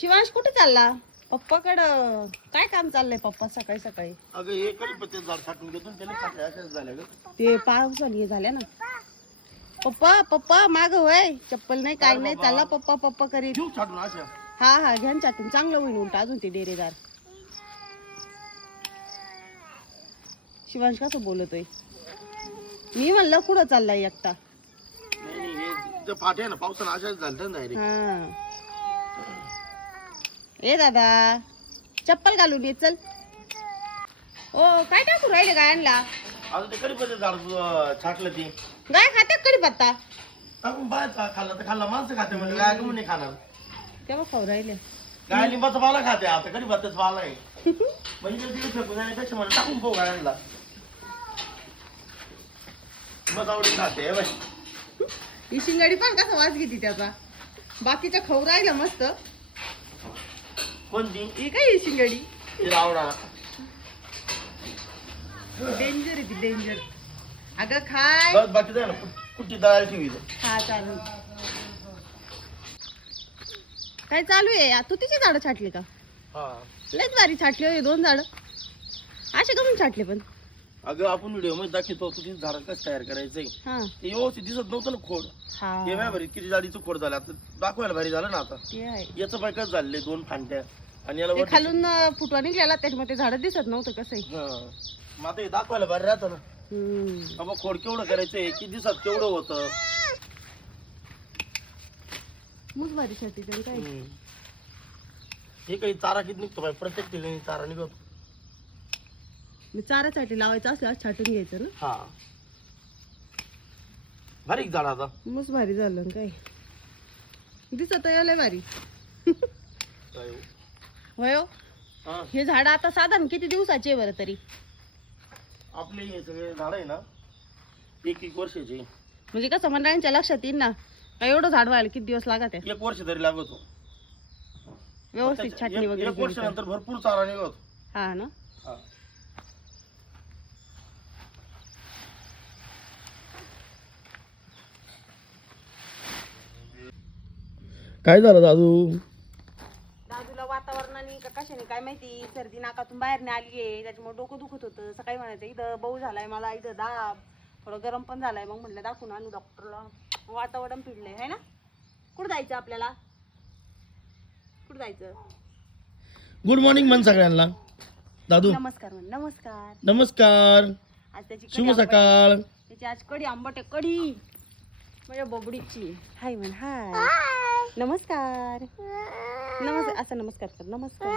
शिवांश कुठे चालला? पप्पाकडं काय काम चाललंय पप्पा सकाळी सकाळी? अगं हे कढीपत्त्याचं झाड छाटून घेतो त्याला फाटल्या अशाच झाल्या ग. ते पावसाने झाल्या ना. पप्पा पप्पा माग होय, चप्पल नाही काय नाही, चालला पप्पा पप्पा करीत. घेऊ छाटून अशा. हा हा घ्यान छाटून, चांगलं होईल उलट अजून ते डेरेदार. शिवांश कसं बोलतोय? मी म्हणलं कुठं चाललाय एकटा? नाही हे ते फाटे आहे ना पावसानं अशाच झालं ना डायरेक्ट. हा ए दादा चप्पल घालून ये चल. ओ काय टाकू राहिले गायांना? अजून ते कढीपत्त्याचं झाड छाटलं ते. गाय खाते कडीपत्ता? टाकून बाहेर खाल्ला तर खाल्ला, माणसं खाते म्हणजे गाय गमून नाही खाणार. तेव्हा खाऊ राहिले. गाय लिंबाचा पाला खाते, आता कढीपत्त्याचा पाला आहे म्हणजे तिथे फेकून जाण्यापेक्षा मला टाकून पाहू गायांना. मग आवडीन खाते बाई. ही शिंगाडी पण कसा वास घेते त्याचा. बाकीच्या खाऊ राहिलं मस्त. कोणती? ही काय ही शिंगाडी? तिला आवडा. डेंजर आहे ती डेंजर. अगं खाय. बस बाकी जाय ना कुठची दळायला ठेवी. हा चालू. काय चालू आहे? तू तिची झाडं छाटली का? हा लयच भारी छाटली होय 2 झाडं. असे कमी छाटले पण. अगं आपण व्हिडिओ मध्ये दाखवतो तुझी झाड कसं तयार करायचंय. हा ते व्यवस्थित दिसत नव्हतं ना खोड. हा हे नाही भारी किती जाडीचं खोड झालं आता दाखवायला भारी झालं ना आता. ते आहे. याचं पाय कसं झाले 2 फांट्या आणि याला ते वर. खालून फुटवा निघाला त्याच्यामध्ये झाडं दिसत नव्हतं कसं आहे. हा मग आता हे दाखवायला भारी राहतं ना. बाबा खोड केवढं करायचंय किती दिवसात केवढं होतं. मग भारी छाटी तरी काय. हे काही चारा किती निघतो बाई, प्रत्येक ठिकाणी चारा निघतो. मी चारासाठी लावायचं असल्यावर छाटून घ्यायचं ना. हा भारी झाड आता. मस्त भारी झालं ना काय. दिसत लय भारी. होय हो. हा हे झाड आता साधारण किती दिवसाचे आहे बरं तरी? आपले हे सगळे झाड आहे ना 1-1 वर्षाचे. म्हणजे कसं मंडळांच्या लक्षात येईल ना काय एवढं झाड व्हायला किती दिवस लागत आहे? 1 वर्ष तरी लागतो. व्यवस्थित छाटणी वगैरे 1 वर्षानंतर भरपूर चारा निघतो. हा ना. हा काय झालं दादू? दादूला वातावरणाने का कशाने काय माहिती सर्दी नाकातून बाहेर नाही आली आहे, त्याच्यामुळे डोकं दुखत होतं. सकाळी म्हणायचं इथं बऊ झालाय मला, इथं दाब, थोडं गरम पण झालाय. मग म्हटलं दाखवून आणू डॉक्टरला. वातावरण पिडलंय है ना. कुठं जायचं आपल्याला? कुठं जायचं? गुड मॉर्निंग म्हण सगळ्यांना. दादू नमस्कार म्हण. नमस्कार. नमस्कार. आज त्याची कढी शुभ आंबट आहे. सकाळ. त्याची आज कढी आंबट आहे. कढी माझ्या बोबडीची. हाय म्हण. हाय नमस्कार. नमस्कार असं नमस्कार कर. नमस्कार.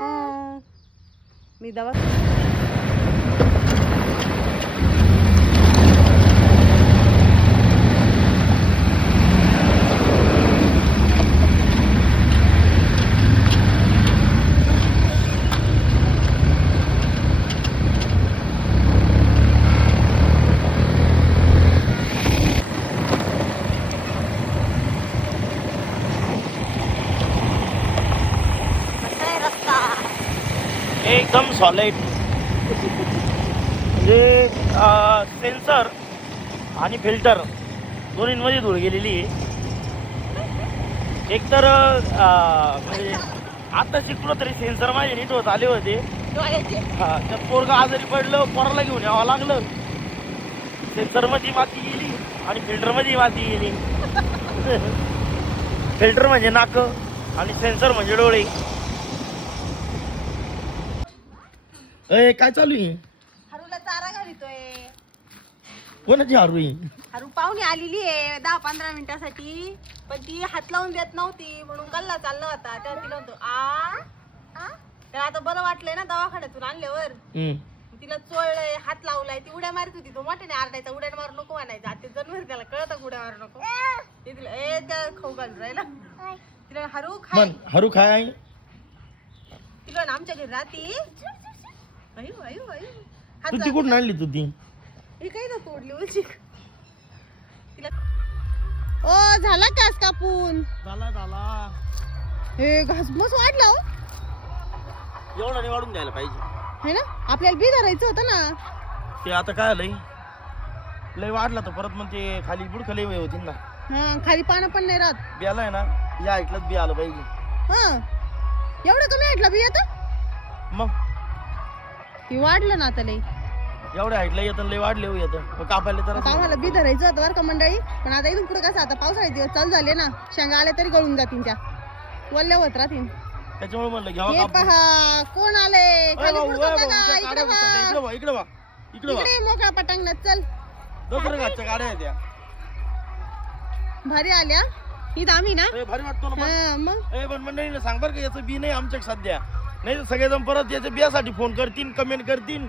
हा मी दवा एकदम सॉलिड म्हणजे सेन्सर आणि फिल्टर दोन्हींमध्ये धूळ गेलेली आहे. एकतर म्हणजे आता शिकलो तरी सेन्सर माझे नीट होत आले होते. हा त्यात पोरगं आजारी पडलं, पोराला घेऊन यावं लागलं. सेन्सर मध्ये माती गेली आणि फिल्टर मध्ये माती गेली. फिल्टर म्हणजे नाक आणि सेन्सर म्हणजे डोळे. ए काय चालू आहे? हरूला चारा घालितोय. कोणाची हरू आहे? हरू पाहुणे आलेली आहे 10-15 मिनिटासाठी, पण ती हात लावून देत नव्हती म्हणून गल्ला चालला होता. तेव्हा तिला म्हणतो त्याला आता बरं वाटलंय ना दवाखान्यातून आणल्यावर. तिला चोळलंय, हात लावलाय, ती उड्या मारत होती. तो मोठ्याने आरडायचा उड्या मारू नको म्हणायचा. आता जन्म त्याला कळत उड्या मारू नको. ते तिला त्या खाऊ घालून राहिला. तिला हरू खाय. हरू खाय. तिला ना आमच्या घरी राहती. अयो अयो अयो तू ती कुठून आणली तू ती? हे काय ना तोडली उलची तिला. ओ झाला घास कापून? झाला हे घास मस्त वाढला हो. एवढा नाही वाढून द्यायला पाहिजे है ना. आपल्याला बी धरायचं होतं ना. ते आता काय लय लय वाढला तर परत मग ते खाली बुडखं लय होतील ना. हा खाली पानं पण नाही राहत. बियाला आहे ना या ऐकलंच बी आलं पाहिजे. हा एवढं कमी हाईटला बी येतं? मग की वाढलं ना आता लई. एवढ्या हाईटला येतं लय वाढले हो येतं मग कापायला तर आता आम्हाला बी धरायचं होतं बरं का मंडळी, पण आता इथून पुढे कसं आता पावसाळे दिवस चालू झाले ना, शेंगा आल्या तरी गळून जातील, त्या वल्ल्या होत राहतील. त्याच्यामुळे म्हणलं घ्यावा हे कापून. पहा कोण आले अय खाली भाऊ, पुढचं अय बघा, भाऊ, त्या इकडे गाड्या दिसतात. पहा. इकडे बघ, इकडे बघ, इकडे बघ. इकडे मोकळ्या पटांगणात चल. दोघं घातच्या गाड्या आहेत त्या. भारी आल्या इथं आम्ही ना. ए, भारी वाटतो ना पण. हा, मग ए पण मंडळीने सांग बरं का याचं बी नाही आमच्या सध्या, नाही तर सगळेजण परत याच्या बियासाठी फोन करतील, कमेंट करतील.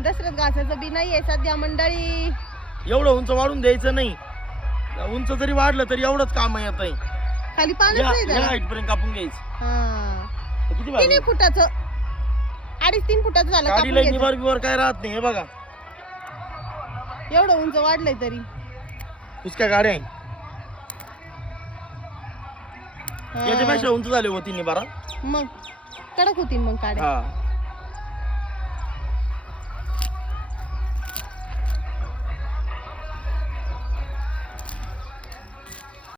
दसऱ्यात घासाचं बी नाहीये सध्या मंडळी. एवढं उंच वाढून द्यायचं नाही, उंच जरी वाढलं तरी एवढंच काम येत आहे. खाली पाणच नाही त्याला. हाईट पर्यंत कापून घ्यायचं. हा तर किती भारी. 3 फुटाचं 2.5-3 फुटाचं झालं कापून गाडीला घ्यायचं. निवार बिवार काय राहत नाही. हे बघा एवढं उंच वाढलंय तरी. उसक्या गाड्या आहे. हा. याच्यापेक्षा उंच झाली होती निवारा. मग कडक होतील मग काड्या. हा